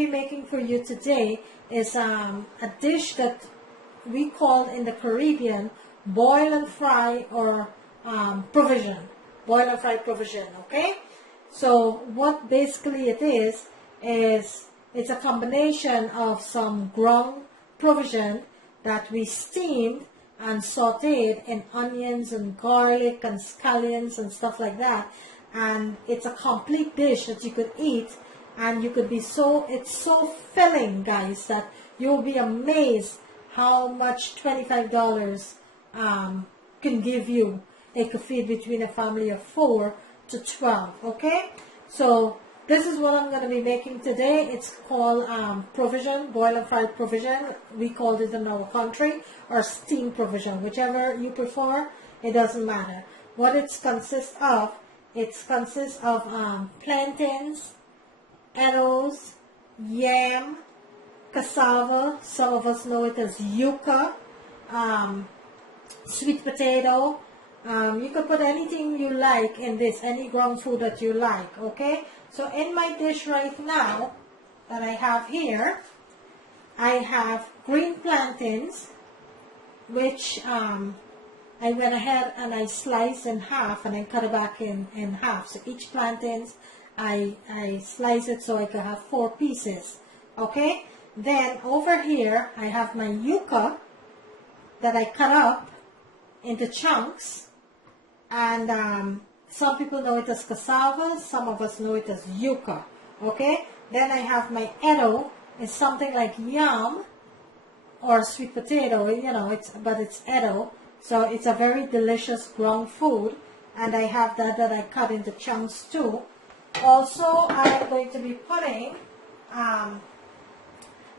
be making for you today is a dish that we call in the Caribbean boil and fry or provision. Boil and fry provision, okay? So what basically it is it's a combination of some ground provision that we steamed and sauteed in onions and garlic and scallions and stuff like that. And it's a complete dish that you could eat, and you could be it's so filling, guys, that you'll be amazed how much $25 can give you. It could feed between a family of 4 to 12, okay? So this is what I'm going to be making today. It's called provision, boil and fried provision. We called it in our country, or steam provision, whichever you prefer. It doesn't matter. What it consists of, plantains, eddos, yam, cassava. Some of us know it as yuca, sweet potato. You could put anything you like in this, any ground food that you like, okay? So in my dish right now that I have here, I have green plantains, which I went ahead and I sliced in half and then cut it back in half. So each plantains, I slice it so I can have 4 pieces, okay? Then over here, I have my yuca that I cut up into chunks. And some people know it as cassava, some of us know it as yuca, okay? Then I have my eddo. It's something like yam or sweet potato, you know, but it's eddo. So it's a very delicious ground food, and I have that I cut into chunks too. Also, I'm going to be putting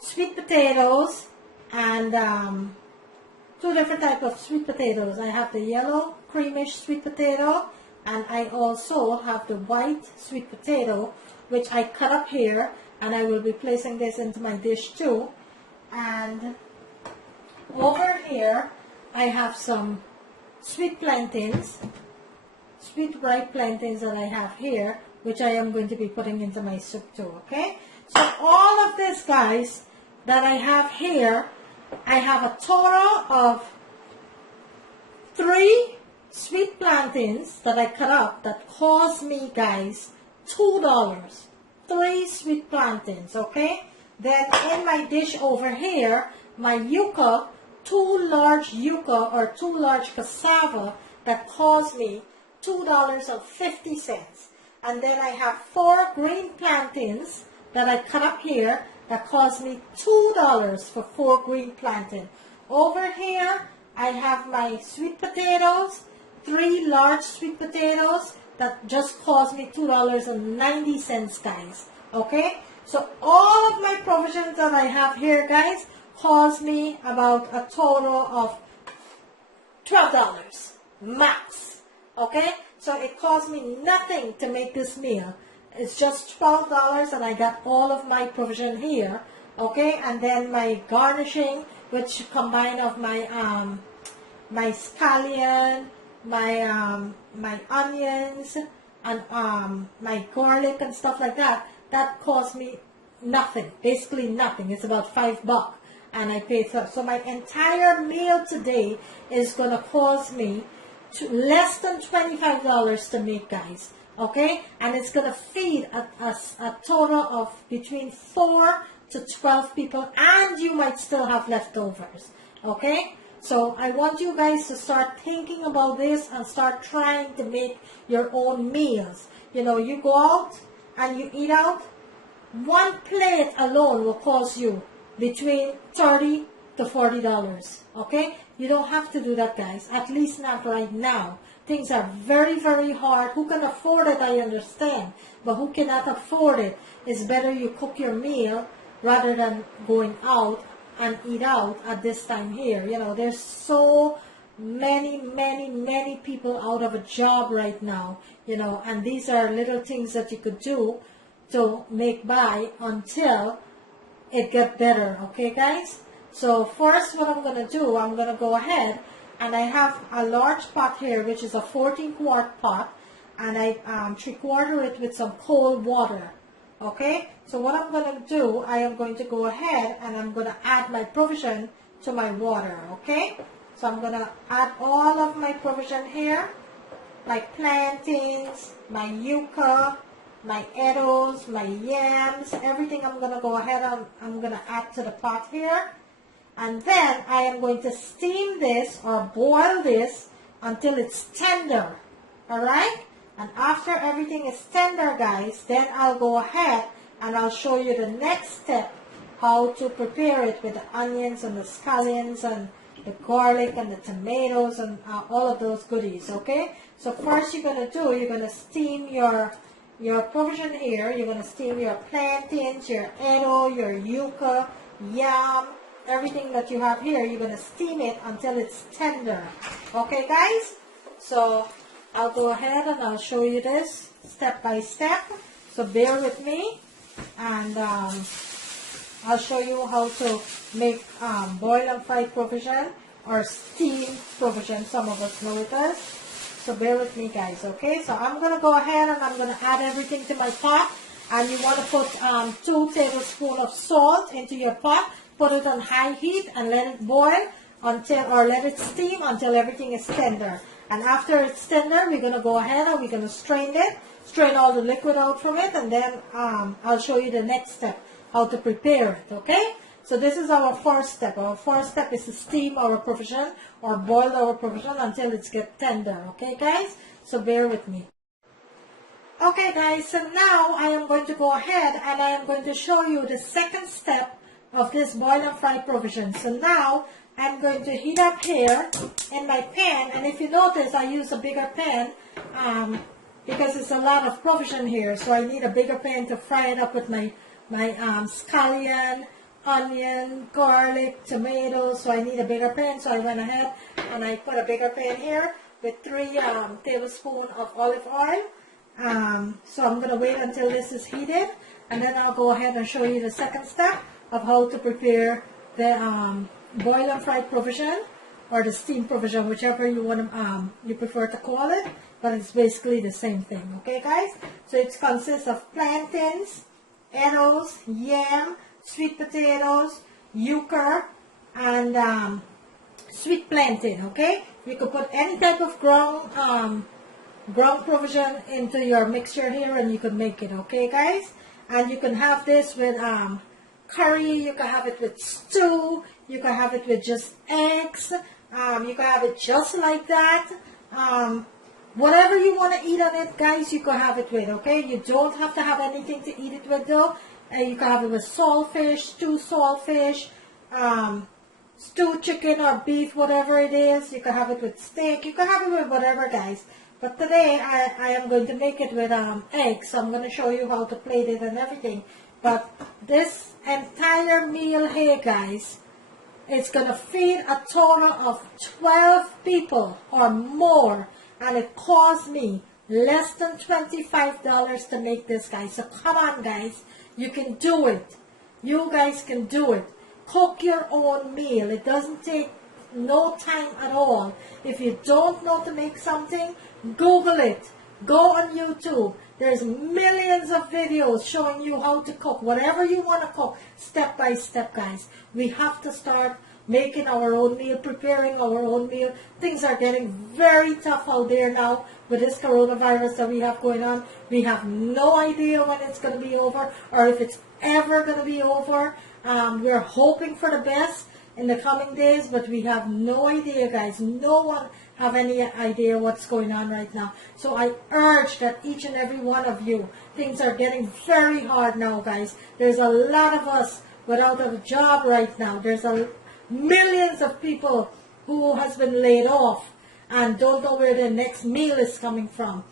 sweet potatoes and 2 different types of sweet potatoes. I have the yellow creamish sweet potato, and I also have the white sweet potato, which I cut up here, and I will be placing this into my dish too. And over here I have some sweet plantains, sweet ripe plantains that I have here, which I am going to be putting into my soup too, okay? So all of this, guys, that I have here, I have a total of 3 sweet plantains that I cut up that cost me, guys, $2. 3 sweet plantains, okay? Then in my dish over here, my yuca, 2 large yuca or 2 large cassava that cost me $2.50. And then I have 4 green plantains that I cut up here that cost me $2 for 4 green plantain. Over here, I have my sweet potatoes, 3 large sweet potatoes that just cost me $2.90, guys. Okay? So all of my provisions that I have here, guys, cost me about a total of $12 max. Okay? So it cost me nothing to make this meal. It's just $12, and I got all of my provision here, okay? And then my garnishing, which combine of my my scallion, my onions, and my garlic and stuff like that. That cost me nothing, basically nothing. It's about $5, and I paid for. So my entire meal today is gonna cost me less than $25 to make, guys. Okay, and it's going to feed a total of between 4 to 12 people, and you might still have leftovers. Okay, so I want you guys to start thinking about this and start trying to make your own meals. You know, you go out and you eat out, 1 plate alone will cost you between $30 to $40. Okay, you don't have to do that, guys, at least not right now. Things are very, very hard. Who can afford it, I understand. But who cannot afford it, it's better you cook your meal rather than going out and eat out at this time here. You know, there's so many people out of a job right now, you know, and these are little things that you could do to make by until it get better. Okay, guys? So first what I'm going to do, I'm going to go ahead, and I have a large pot here, which is a 14-quart pot, and I 3/4 it with some cold water. Okay, so what I'm going to do, I am going to go ahead and I'm going to add my provision to my water. Okay, so I'm going to add all of my provision here, my plantains, my yuca, my eddos, my yams, everything I'm going to go ahead and I'm going to add to the pot here. And then I am going to steam this or boil this until it's tender. Alright? And after everything is tender, guys, then I'll go ahead and I'll show you the next step, how to prepare it with the onions and the scallions and the garlic and the tomatoes and all of those goodies, okay? So first you're going to do, you're going to steam your provision here. You're going to steam your plantains, your eddo, your yuca, yam, everything that you have here. You're going to steam it until it's tender. Okay, guys? So I'll go ahead and I'll show you this step by step. So bear with me, and I'll show you how to make boil and fry provision or steam provision. Some of us know it as. So bear with me, guys, okay? So I'm going to go ahead and I'm going to add everything to my pot. And you want to put 2 tablespoons of salt into your pot. Put it on high heat and let it boil until, or let it steam until everything is tender. And after it's tender, we're going to go ahead and we're going to strain it. Strain all the liquid out from it. And then I'll show you the next step, how to prepare it, okay? So this is our first step. Our first step is to steam our provision or boil our provision until it's get tender. Okay, guys? So bear with me. Okay, guys. So now I am going to go ahead and I am going to show you the second step of this boil and fry provision. So now I'm going to heat up here in my pan. And if you notice, I use a bigger pan because it's a lot of provision here. So I need a bigger pan to fry it up with my scallion, onion, garlic, tomatoes. So I need a bigger pan. So I went ahead and I put a bigger pan here with 3 tablespoons of olive oil. So I'm going to wait until this is heated, and then I'll go ahead and show you the second step of how to prepare the boil and fry provision or the steam provision, whichever you want to, you prefer to call it, but it's basically the same thing. Okay, guys? So it consists of plantains, eddos, yam, sweet potatoes, yuca, and sweet plantain. Okay, you could put any type of ground provision into your mixture here, and you can make it. Okay, guys? And you can have this with curry. You can have it with stew. You can have it with just eggs. You can have it just like that. Whatever you want to eat on it, guys, you can have it with. Okay, you don't have to have anything to eat it with, though. You can have it with saltfish, stew saltfish, stew chicken or beef, whatever it is. You can have it with steak. You can have it with whatever, guys. But today I am going to make it with eggs. So I'm going to show you how to plate it and everything. But this entire meal here, guys, it's going to feed a total of 12 people or more. And it cost me less than $25 to make this, guys. So come on, guys. You can do it. You guys can do it. Cook your own meal. It doesn't take no time at all. If you don't know to make something, Google it. Go on YouTube. There's millions of videos showing you how to cook. Whatever you want to cook, step by step, guys. We have to start making our own meal, preparing our own meal. Things are getting very tough out there now with this coronavirus that we have going on. We have no idea when it's going to be over or if it's ever going to be over. We're hoping for the best in the coming days, but we have no idea, guys. No one have any idea what's going on right now. So I urge that each and every one of you, things are getting very hard now, guys. There's a lot of us without a job right now. There's millions of people who has been laid off and don't know where their next meal is coming from.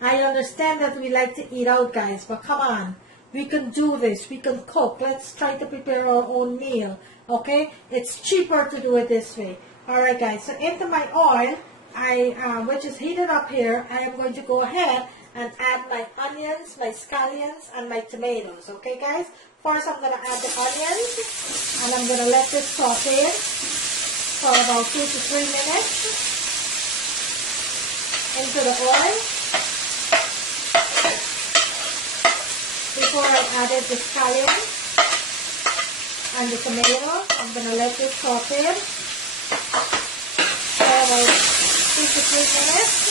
I understand that we like to eat out, guys, but come on. We can do this. We can cook. Let's try to prepare our own meal. Okay? It's cheaper to do it this way. Alright, guys. So into my oil, which is heated up here, I am going to go ahead and add my onions, my scallions, and my tomatoes. Okay, guys? First, I'm going to add the onions, and I'm going to let this saute for about 2 to 3 minutes into the oil. before I added the scallion and the tomato. I'm going to let this saute for about 2 to 3 minutes.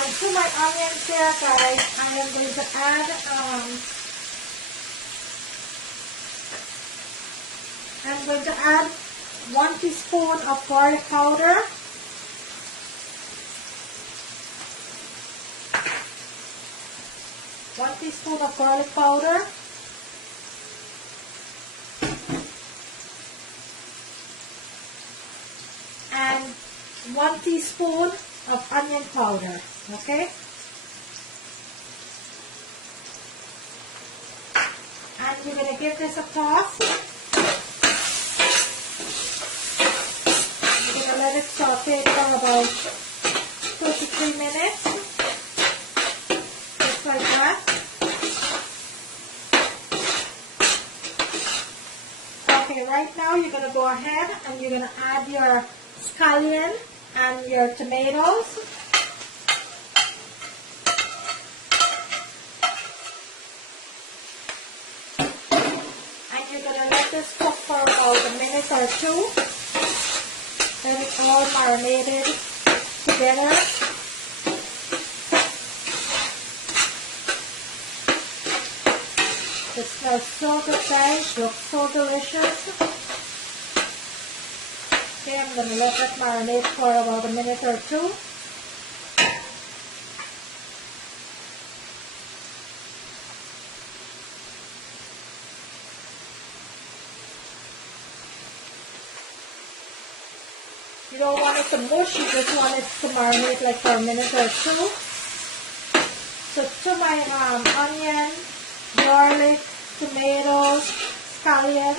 And to my onions here, guys, I am going to add I'm going to add 1 teaspoon of garlic powder. One teaspoon of garlic powder. And 1 teaspoon of onion powder. Okay? And you're going to give this a toss. Let it saute for about 2 to 3 minutes, just like that. Okay, right now you're going to go ahead and you're going to add your scallion and your tomatoes. And you're going to let this cook for about a minute or 2. Let it all marinated together. It smells so good, guys. Looks so delicious. Okay, I'm going to let that marinate for about a minute or 2. You don't want it to mush, you just want it to marinate like for a minute or 2. So to my onion, garlic, tomatoes, scallion,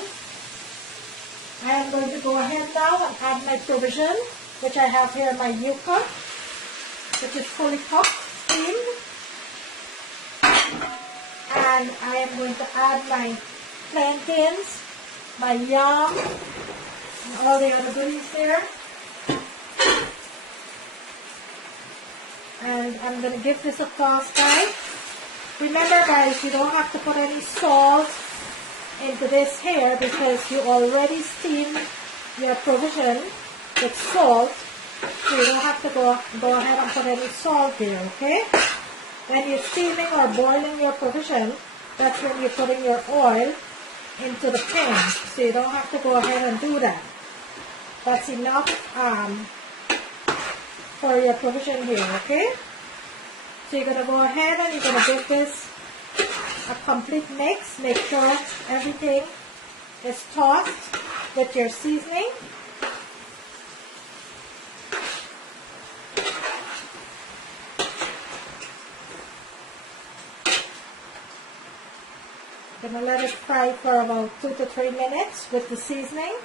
I am going to go ahead now and add my provision, which I have here my yuca, which is fully cooked, steamed. And I am going to add my plantains, my yam, and all the other goodies there. And I'm going to give this a toss, guys. Remember, guys, you don't have to put any salt into this here because you already steamed your provision with salt. So you don't have to go ahead and put any salt here, okay? When you're steaming or boiling your provision, that's when you're putting your oil into the pan. So you don't have to go ahead and do that. That's enough for your provision here, okay? So you're going to go ahead and you're going to give this a complete mix. Make sure everything is tossed with your seasoning. You're going to let it fry for about 2 to 3 minutes with the seasoning.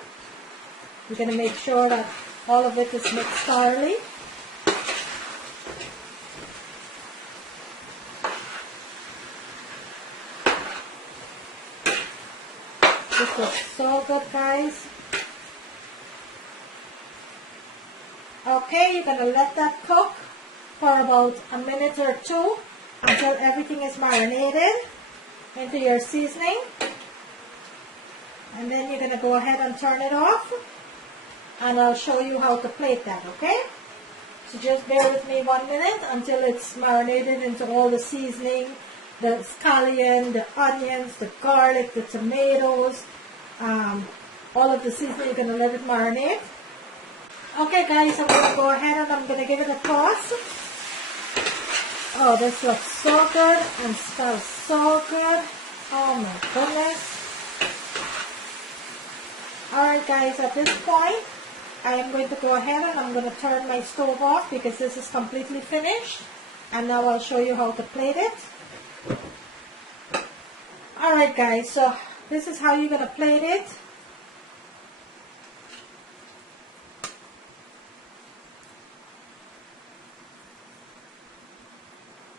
You're going to make sure that all of it is mixed thoroughly. This looks so good, guys. Okay, you're going to let that cook for about a minute or 2 until everything is marinated into your seasoning. And then you're going to go ahead and turn it off. And I'll show you how to plate that, okay? So just bear with me 1 minute until it's marinated into all the seasoning, the scallion, the onions, the garlic, the tomatoes, all of the seasoning. You're going to let it marinate. Okay, guys, I'm going to go ahead and I'm going to give it a toss. Oh, this looks so good and smells so good. Oh my goodness. Alright, guys, at this point, I am going to go ahead and I'm going to turn my stove off because this is completely finished. And now I'll show you how to plate it. Alright, guys, so this is how you're going to plate it.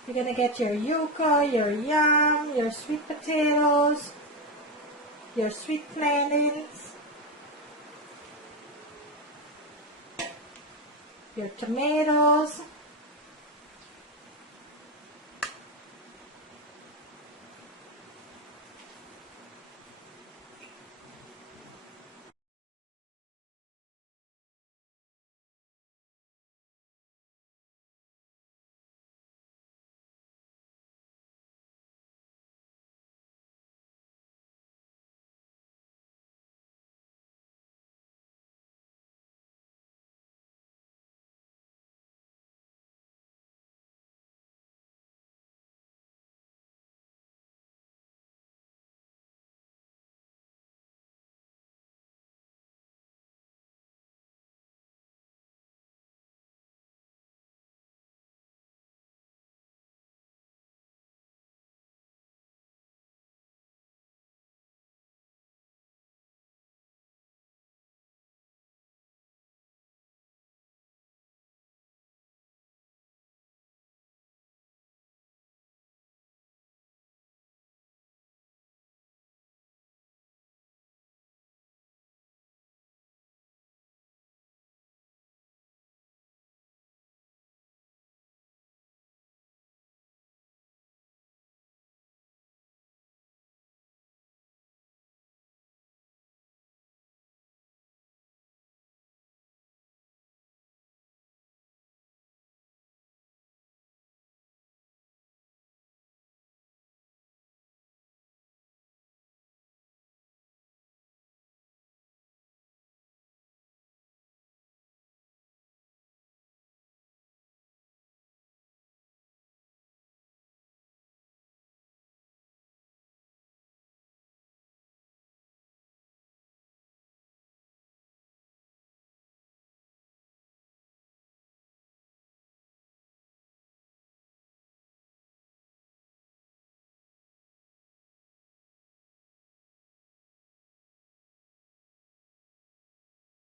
You're going to get your yuca, your yam, your sweet potatoes, your sweet plantains. your tomatoes,